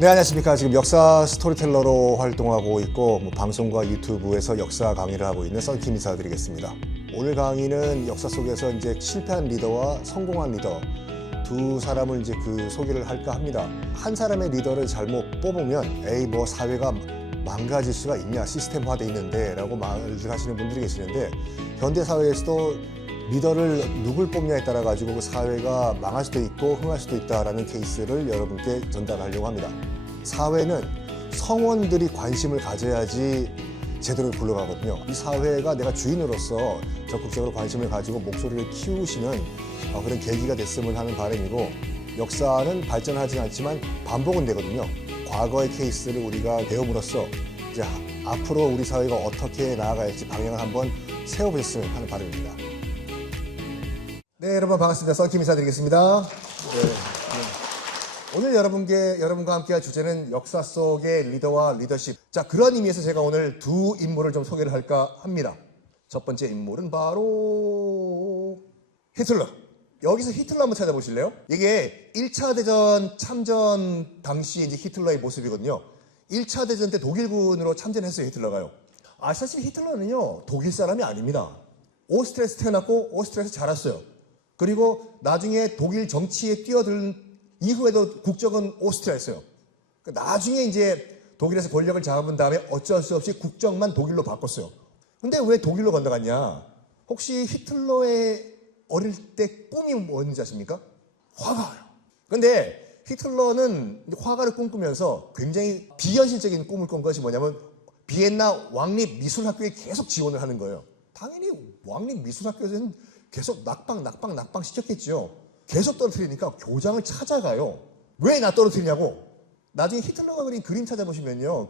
네, 안녕하십니까. 지금 역사 스토리텔러로 활동하고 있고 방송과 유튜브에서 역사 강의를 하고 있는 썬킴 인사드리겠습니다. 오늘 강의는 역사 속에서 이제 실패한 리더와 성공한 리더 두 사람을 이제 소개를 할까 합니다. 한 사람의 리더를 잘못 뽑으면 에이 뭐 사회가 망가질 수가 있냐, 시스템화돼 있는데 라고 말을 하시는 분들이 계시는데, 현대 사회에서도 리더를 누굴 뽑냐에 따라 가지고 그 사회가 망할 수도 있고 흥할 수도 있다라는 케이스를 여러분께 전달하려고 합니다. 사회는 성원들이 관심을 가져야지 제대로 굴러가거든요. 이 사회가 내가 주인으로서 적극적으로 관심을 가지고 목소리를 키우시는 그런 계기가 됐으면 하는 바람이고, 역사는 발전하지 않지만 반복은 되거든요. 과거의 케이스를 우리가 배움으로써 이제 앞으로 우리 사회가 어떻게 나아갈지 방향을 한번 세워보셨으면 하는 바람입니다. 네, 여러분 반갑습니다. 썬킴 인사드리겠습니다. 오늘 여러분과 함께할 주제는 역사 속의 리더와 리더십. 자, 그런 의미에서 제가 오늘 두 인물을 좀 소개를 할까 합니다. 첫 번째 인물은 바로 히틀러. 여기서 히틀러 한번 찾아보실래요? 이게 1차 대전 참전 당시 이제 히틀러의 모습이거든요. 1차 대전 때 독일군으로 참전했어요, 히틀러가요. 사실 히틀러는요, 독일 사람이 아닙니다. 오스트리아에서 태어났고 오스트리아에서 자랐어요. 그리고 나중에 독일 정치에 뛰어든 이후에도 국적은 오스트리아였어요. 나중에 이제 독일에서 권력을 잡은 다음에 어쩔 수 없이 국적만 독일로 바꿨어요. 근데 왜 독일로 건너갔냐? 혹시 히틀러의 어릴 때 꿈이 뭐였는지 아십니까? 화가요. 근데 히틀러는 화가를 꿈꾸면서 굉장히 비현실적인 꿈을 꾼 것이 뭐냐면 비엔나 왕립미술학교에 계속 지원을 하는 거예요. 당연히 왕립미술학교에서는 계속 낙방 시켰겠죠. 계속 떨어뜨리니까 교장을 찾아가요. 왜 나 떨어뜨리냐고. 나중에 히틀러가 그린 그림 찾아보시면요,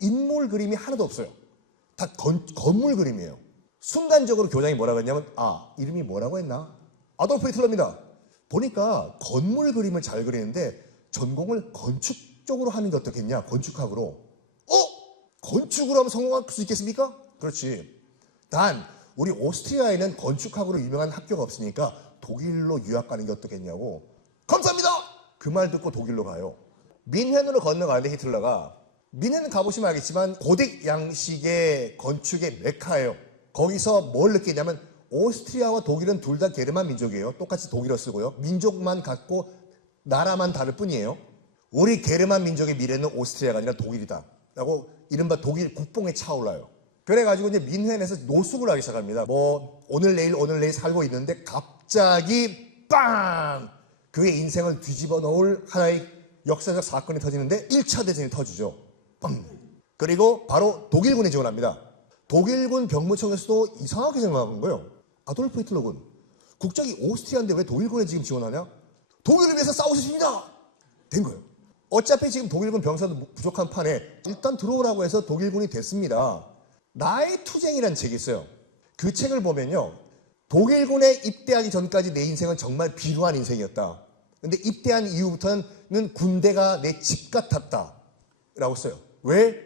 인물 그림이 하나도 없어요. 다 건물 그림이에요. 순간적으로 교장이 뭐라고 했냐면, 이름이 뭐라고 했나? 아돌프 히틀러입니다. 보니까 건물 그림을 잘 그리는데 전공을 건축 쪽으로 하는 게 어떻겠냐? 건축학으로. 건축으로 하면 성공할 수 있겠습니까? 그렇지. 단 우리 오스트리아에는 건축학으로 유명한 학교가 없으니까 독일로 유학 가는 게 어떻겠냐고. 감사합니다! 그 말 듣고 독일로 가요. 민헨으로 건너가는데 히틀러가, 민헨은 가보시면 알겠지만 고딕 양식의 건축의 메카예요. 거기서 뭘 느끼냐면 오스트리아와 독일은 둘 다 게르만 민족이에요. 똑같이 독일어 쓰고요. 민족만 같고 나라만 다를 뿐이에요. 우리 게르만 민족의 미래는 오스트리아가 아니라 독일이다 라고 이른바 독일 국뽕에 차올라요. 그래가지고 이제 민헨에서 노숙을 하기 시작합니다. 오늘 내일 살고 있는데 갑자기 빵! 그의 인생을 뒤집어 놓을 하나의 역사적 사건이 터지는데 1차 대전이 터지죠. 빵! 그리고 바로 독일군에 지원합니다. 독일군 병무청에서도 이상하게 생각한 거예요. 아돌프 히틀러군. 국적이 오스트리아인데 왜 독일군에 지금 지원하냐? 독일을 위해서 싸우셨습니다! 된 거예요. 어차피 지금 독일군 병사도 부족한 판에 일단 들어오라고 해서 독일군이 됐습니다. 나의 투쟁이라는 책이 있어요. 그 책을 보면요, 독일군에 입대하기 전까지 내 인생은 정말 비루한 인생이었다. 근데 입대한 이후부터는 군대가 내 집 같았다 라고 써요. 왜?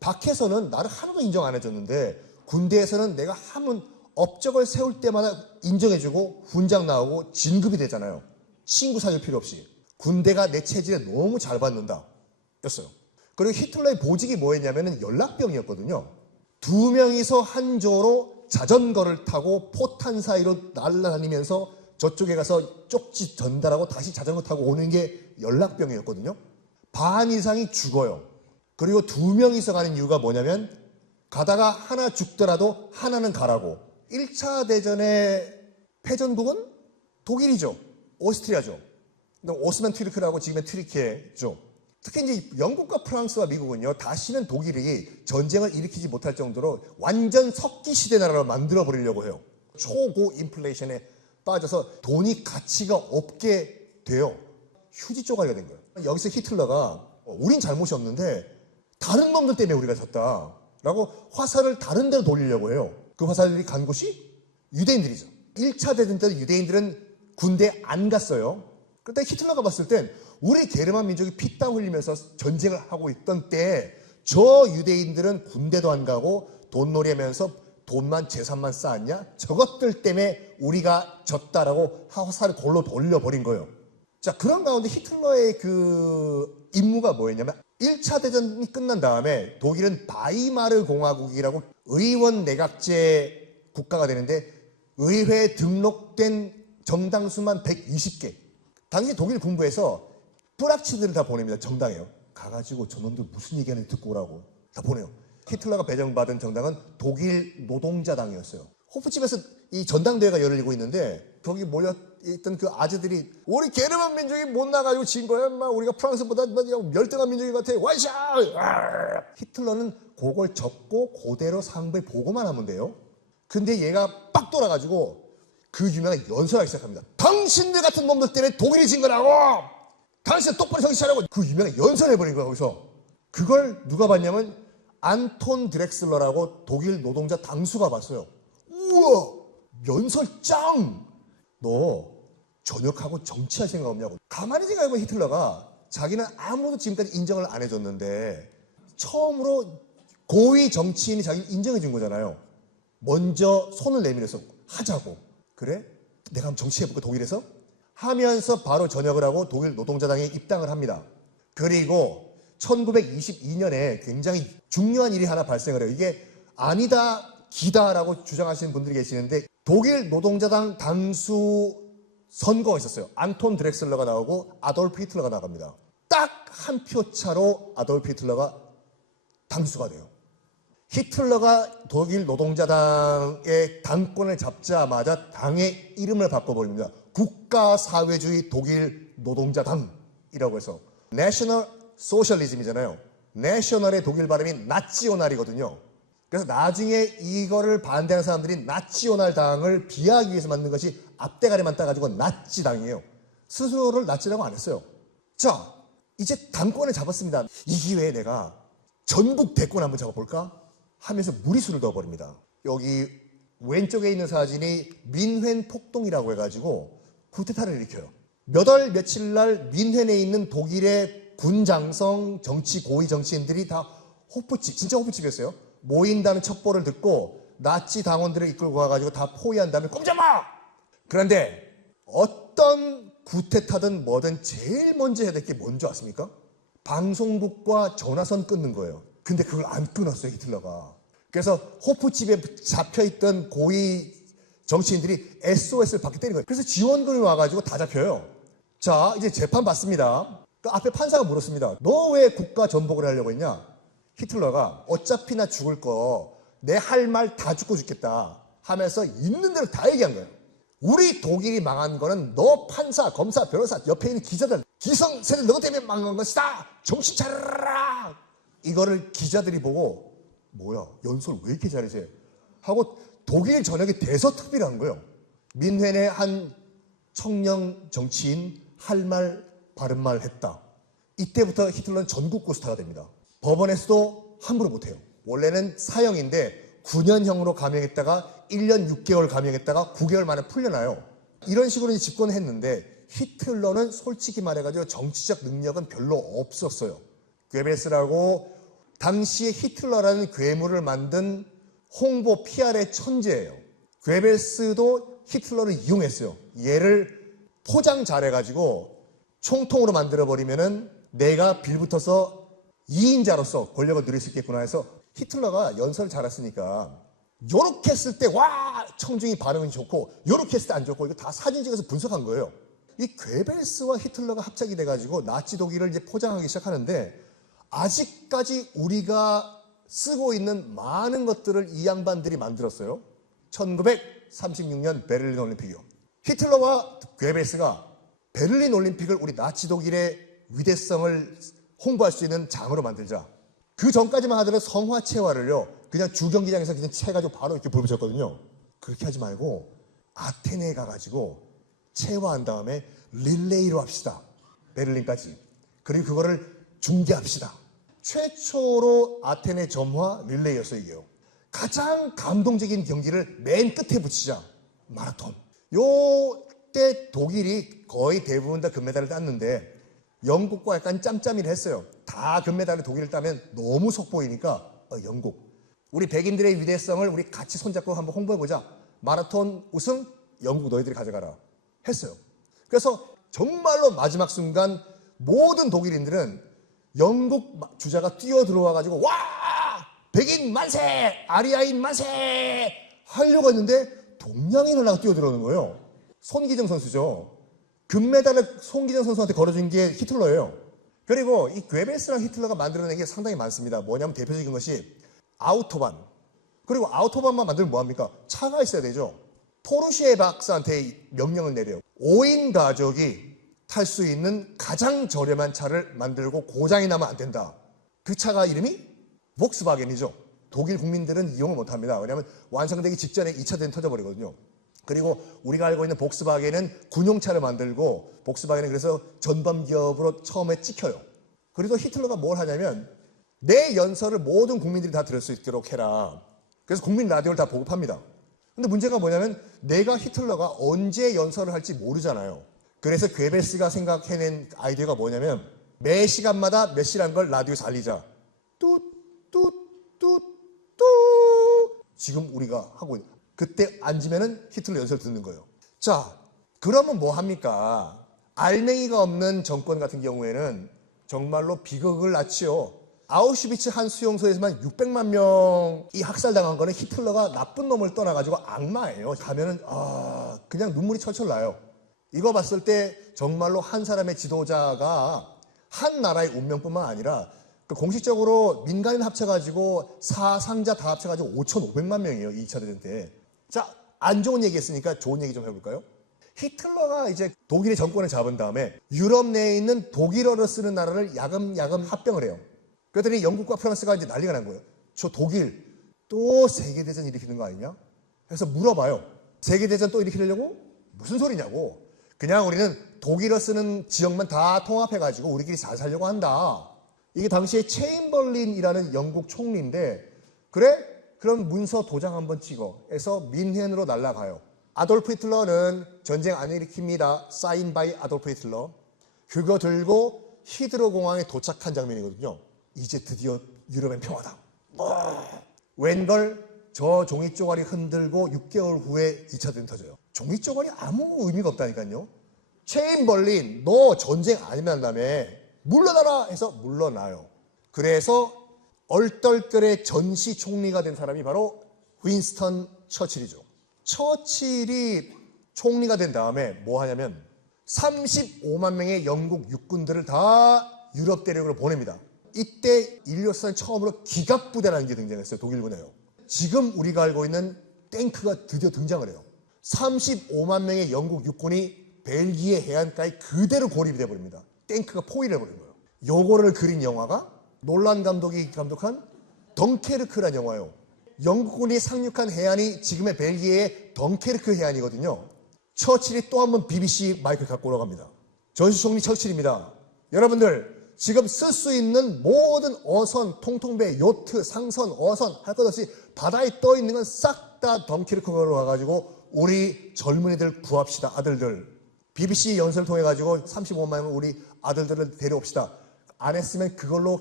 밖에서는 나를 하나도 인정 안 해줬는데 군대에서는 내가 하면 업적을 세울 때마다 인정해주고 훈장 나오고 진급이 되잖아요. 친구 사귈 필요 없이. 군대가 내 체질에 너무 잘 받는다 였어요. 그리고 히틀러의 보직이 뭐였냐면 연락병이었거든요. 두 명이서 한 조로 자전거를 타고 포탄 사이로 날아다니면서 저쪽에 가서 쪽지 전달하고 다시 자전거 타고 오는 게 연락병이었거든요. 반 이상이 죽어요. 그리고 두 명이서 가는 이유가 뭐냐면 가다가 하나 죽더라도 하나는 가라고. 1차 대전의 패전국은 독일이죠. 오스트리아죠. 오스만 튀르크라고 지금의 튀르키예죠. 특히 이제 영국과 프랑스와 미국은요, 다시는 독일이 전쟁을 일으키지 못할 정도로 완전 석기시대 나라로 만들어 버리려고 해요. 초고 인플레이션에 빠져서 돈이 가치가 없게 돼요. 휴지 쪼가리가 된 거예요. 여기서 히틀러가 우린 잘못이 없는데 다른 놈들 때문에 우리가 졌다 라고 화살을 다른 데로 돌리려고 해요. 그 화살이 간 곳이 유대인들이죠. 1차 대전 때 유대인들은 군대에 안 갔어요. 그때 히틀러가 봤을 땐 우리 게르만 민족이 피땀 흘리면서 전쟁을 하고 있던 때에 저 유대인들은 군대도 안 가고 돈놀이 하면서 돈만 재산만 쌓았냐? 저것들 때문에 우리가 졌다라고 화살을 골로 돌려버린 거예요. 자, 그런 가운데 히틀러의 그 임무가 뭐였냐면 1차 대전이 끝난 다음에 독일은 바이마르 공화국이라고 의원 내각제 국가가 되는데 의회에 등록된 정당 수만 120개. 당시 독일 군부에서 뿌락치들을 다 보냅니다. 정당에요. 가가지고 저놈들 무슨 얘기하는지 듣고 오라고 다 보내요. 히틀러가 배정받은 정당은 독일 노동자당이었어요. 호프집에서 이 전당대회가 열리고 있는데 거기 모여있던 그 아재들이 우리 게르만 민족이 못 나가지고 진 거야. 막 우리가 프랑스보다 열등한 민족인 것 같아. 와이샤! 히틀러는 그걸 접고 그대로 상부에 보고만 하면 돼요. 근데 얘가 빡 돌아가지고 그 유명한 연설하기 시작합니다. 당신들 같은 놈들 때문에 독일이 진 거라고! 당신 똑바로 정신 차려고! 그 유명한 연설해버린 거야, 거기서. 그걸 누가 봤냐면 안톤 드렉슬러라고 독일 노동자 당수가 봤어요. 우와! 연설 짱! 너 전역하고 정치할 생각 없냐고. 가만히 생각해보면 히틀러가 자기는 아무도 지금까지 인정을 안 해줬는데 처음으로 고위 정치인이 자기를 인정해 준 거잖아요. 먼저 손을 내밀어서 하자고. 그래? 내가 한번 정치해볼까 독일에서? 하면서 바로 전역을 하고 독일 노동자당에 입당을 합니다. 그리고 1922년에 굉장히 중요한 일이 하나 발생을 해요. 이게 아니다 기다라고 주장하시는 분들이 계시는데 독일 노동자당 당수 선거가 있었어요. 안톤 드렉슬러가 나오고 아돌프 히틀러가 나갑니다. 딱 한 표 차로 아돌프 히틀러가 당수가 돼요. 히틀러가 독일 노동자당의 당권을 잡자마자 당의 이름을 바꿔버립니다. 국가사회주의 독일 노동자당이라고 해서 내셔널 소셜리즘이잖아요. 내셔널의 독일 발음이 나치오날이거든요. 그래서 나중에 이거를 반대하는 사람들이 나치오날 당을 비하하기 위해서 만든 것이 앞대가리만 따가지고 나치당이에요. 스스로를 나치라고 안 했어요. 자, 이제 당권을 잡았습니다. 이 기회에 내가 전국 대권 한번 잡아볼까? 하면서 무리수를 넣어버립니다. 여기 왼쪽에 있는 사진이 민헨 폭동이라고 해가지고 쿠데타를 일으켜요. 몇 월 며칠 날 민헨에 있는 독일의 군장성 정치 고위 정치인들이 다 호프집, 진짜 호프집이었어요. 모인다는 첩보를 듣고 나치 당원들을 이끌고 가가지고 다 포위한 다음에 꼼짝마! 그런데 어떤 쿠데타든 뭐든 제일 먼저 해야 될 게 뭔지 아십니까? 방송국과 전화선 끊는 거예요. 근데 그걸 안 끊었어요, 히틀러가. 그래서 호프집에 잡혀있던 고위 정치인들이 SOS를 받게 때린 거예요. 그래서 지원군이 와가지고 다 잡혀요. 자, 이제 재판 받습니다. 그 앞에 판사가 물었습니다. 너 왜 국가 전복을 하려고 했냐? 히틀러가 어차피 나 죽을 거 내 할 말 다 죽고 죽겠다 하면서 있는 대로 다 얘기한 거예요. 우리 독일이 망한 거는 너 판사, 검사, 변호사, 옆에 있는 기자들, 기성세대 너 때문에 망한 것이다. 정신 차려라. 이거를 기자들이 보고 뭐야 연설 왜 이렇게 잘하세요? 하고 독일 전역에 대서특비를 한 거예요. 민헨의 한 청년 정치인 할 말 바른 말 했다. 이때부터 히틀러는 전국구 스타가 됩니다. 법원에서도 함부로 못해요. 원래는 사형인데 9년형으로 감형했다가 1년 6개월 감형했다가 9개월 만에 풀려나요. 이런 식으로 집권했는데 히틀러는 솔직히 말해가지고 정치적 능력은 별로 없었어요. 괴벨스라고 당시에 히틀러라는 괴물을 만든 홍보 PR의 천재예요. 괴벨스도 히틀러를 이용했어요. 얘를 포장 잘해가지고 총통으로 만들어버리면은 내가 빌붙어서 2인자로서 권력을 누릴 수 있겠구나 해서 히틀러가 연설을 잘했으니까 요렇게 했을 때 와 청중이 반응이 좋고 요렇게 했을 때 안 좋고 이거 다 사진 찍어서 분석한 거예요. 이 괴벨스와 히틀러가 합작이 돼가지고 나치 독일을 이제 포장하기 시작하는데 아직까지 우리가 쓰고 있는 많은 것들을 이 양반들이 만들었어요. 1936년 베를린 올림픽이요. 히틀러와 괴벨스가 베를린 올림픽을 우리 나치 독일의 위대성을 홍보할 수 있는 장으로 만들자. 그 전까지만 하더라도 성화체화를요 그냥 주경기장에서 그냥 채가지고 바로 이렇게 보여주셨거든요. 그렇게 하지 말고 아테네에 가가지고 체화한 다음에 릴레이로 합시다. 베를린까지. 그리고 그거를 중계합시다. 최초로 아테네 점화 릴레이였어요. 이게요. 가장 감동적인 경기를 맨 끝에 붙이자. 마라톤. 요때 독일이 거의 대부분 다 금메달을 땄는데 영국과 약간 짬짬이를 했어요. 다 금메달을 독일을 따면 너무 속보이니까 영국. 우리 백인들의 위대성을 우리 같이 손잡고 한번 홍보해보자. 마라톤 우승 영국 너희들이 가져가라. 했어요. 그래서 정말로 마지막 순간 모든 독일인들은 영국 주자가 뛰어 들어와가지고 와! 백인 만세! 아리아인 만세! 하려고 했는데 동양인 하나가 뛰어 들어오는 거예요. 손기정 선수죠. 금메달을 손기정 선수한테 걸어준 게 히틀러예요. 그리고 이 괴벨스랑 히틀러가 만들어낸 게 상당히 많습니다. 뭐냐면 대표적인 것이 아우토반. 그리고 아우토반만 만들면 뭐합니까? 차가 있어야 되죠. 포르쉐 박사한테 명령을 내려요. 5인 가족이 탈 수 있는 가장 저렴한 차를 만들고 고장이 나면 안 된다. 그 차가 이름이 복스바겐이죠. 독일 국민들은 이용을 못합니다. 왜냐하면 완성되기 직전에 2차 대전이 터져버리거든요. 그리고 우리가 알고 있는 복스바겐은 군용차를 만들고 복스바겐은 그래서 전범 기업으로 처음에 찍혀요. 그래서 히틀러가 뭘 하냐면 내 연설을 모든 국민들이 다 들을 수 있도록 해라. 그래서 국민 라디오를 다 보급합니다. 근데 문제가 뭐냐면 내가 히틀러가 언제 연설을 할지 모르잖아요. 그래서 괴벨스가 생각해낸 아이디어가 뭐냐면 매 시간마다 몇 시라는 걸 라디오에서 알리자. 뚜뚜뚜뚜 지금 우리가 하고 있는 그때 앉으면은 히틀러 연설 듣는 거예요. 자, 그러면 뭐 합니까? 알맹이가 없는 정권 같은 경우에는 정말로 비극을 낳지요. 아우슈비츠 한 수용소에서만 600만 명이 학살당한 거는 히틀러가 나쁜 놈을 떠나가지고 악마예요. 가면은 그냥 눈물이 철철 나요. 이거 봤을 때 정말로 한 사람의 지도자가 한 나라의 운명뿐만 아니라 그 공식적으로 민간인 합쳐가지고 사상자 다 합쳐가지고 5,500만 명이에요. 2차 대전 때. 자, 안 좋은 얘기 했으니까 좋은 얘기 좀 해볼까요? 히틀러가 이제 독일의 정권을 잡은 다음에 유럽 내에 있는 독일어를 쓰는 나라를 야금야금 합병을 해요. 그랬더니 영국과 프랑스가 이제 난리가 난 거예요. 저 독일 또 세계대전 일으키는 거 아니냐? 그래서 물어봐요. 세계대전 또 일으키려고? 무슨 소리냐고. 그냥 우리는 독일어 쓰는 지역만 다 통합해가지고 우리끼리 잘 살려고 한다. 이게 당시에 체인벌린이라는 영국 총리인데 그래? 그럼 문서 도장 한번 찍어. 해서 민헨으로 날아가요. 아돌프 히틀러는 전쟁 안 일으킵니다. 사인 바이 아돌프 히틀러. 그거 들고 히드로 공항에 도착한 장면이거든요. 이제 드디어 유럽엔 평화다. 웬걸 저 종이 쪼가리 흔들고 6개월 후에 2차 대전 터져요. 종이 쪼가리 아무 의미가 없다니까요. 체인벌린 너 전쟁 안 일어난다며 물러나라 해서 물러나요. 그래서 얼떨결에 전시 총리가 된 사람이 바로 윈스턴 처칠이죠. 처칠이 총리가 된 다음에 뭐 하냐면 35만 명의 영국 육군들을 다 유럽 대륙으로 보냅니다. 이때 인류사상 처음으로 기갑부대라는 게 등장했어요. 독일군에요. 지금 우리가 알고 있는 탱크가 드디어 등장을 해요. 35만 명의 영국 육군이 벨기에 해안가에 그대로 고립이 돼버립니다. 탱크가 포위를 해버린 거예요. 요거를 그린 영화가 놀란 감독이 감독한 덩케르크라는 영화예요. 영국군이 상륙한 해안이 지금의 벨기에의 덩케르크 해안이거든요. 처칠이 또 한 번 BBC 마이크를 갖고 올라갑니다. 전시총리 처칠입니다. 여러분들 지금 쓸 수 있는 모든 어선, 통통배, 요트, 상선, 어선 할 것 없이 바다에 떠 있는 건 싹 다 덩케르크로 가가지고 우리 젊은이들 구합시다. 아들들. BBC 연설을 통해 가지고 35만 명 우리 아들들을 데려옵시다. 안 했으면 그걸로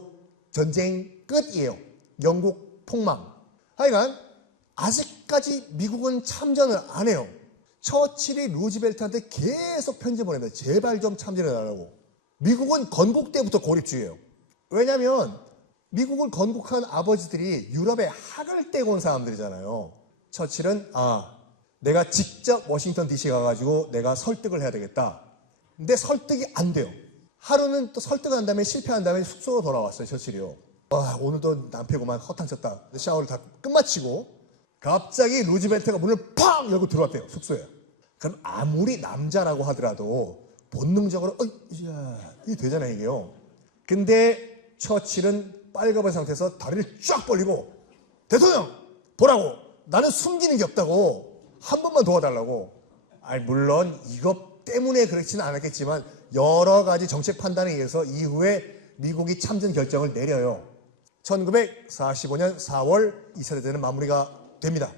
전쟁 끝이에요. 영국 폭망. 하여간 아직까지 미국은 참전을 안 해요. 처칠이 루즈벨트한테 계속 편지 보냅니다. 제발 좀 참전을 하라고. 미국은 건국 때부터 고립주의예요. 왜냐하면 미국을 건국한 아버지들이 유럽에 학을 떼고 온 사람들이잖아요. 처칠은 내가 직접 워싱턴 DC 가가지고 내가 설득을 해야 되겠다. 근데 설득이 안 돼요. 하루는 또 설득을 한 다음에 실패한 다음에 숙소로 돌아왔어요. 처칠이요. 오늘도 남편고만 허탕쳤다. 샤워를 다 끝마치고 갑자기 루즈벨트가 문을 팍 열고 들어왔대요. 숙소에. 그럼 아무리 남자라고 하더라도 본능적으로 이게 되잖아요. 이게요. 근데 처칠은 빨가벗은 상태에서 다리를 쫙 벌리고 대통령 보라고 나는 숨기는 게 없다고 한 번만 도와달라고. 물론 이것 때문에 그렇지는 않았겠지만 여러 가지 정책 판단에 의해서 이후에 미국이 참전 결정을 내려요. 1945년 4월 2차 대전은 마무리가 됩니다.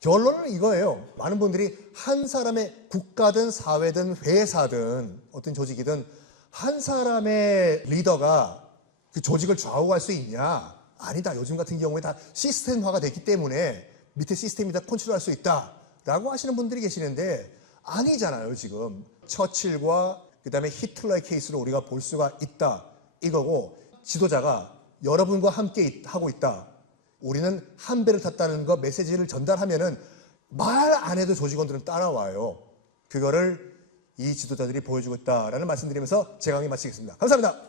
결론은 이거예요. 많은 분들이 한 사람의 국가든 사회든 회사든 어떤 조직이든 한 사람의 리더가 그 조직을 좌우할 수 있냐? 아니다. 요즘 같은 경우에 다 시스템화가 됐기 때문에 밑에 시스템이 다 컨트롤할 수 있다라고 하시는 분들이 계시는데 아니잖아요. 지금 처칠과 그 다음에 히틀러의 케이스를 우리가 볼 수가 있다. 이거고 지도자가 여러분과 함께 하고 있다. 우리는 한 배를 탔다는 거 메시지를 전달하면은 말 안 해도 조직원들은 따라와요. 그거를 이 지도자들이 보여주고 있다라는 말씀드리면서 제 강의 마치겠습니다. 감사합니다.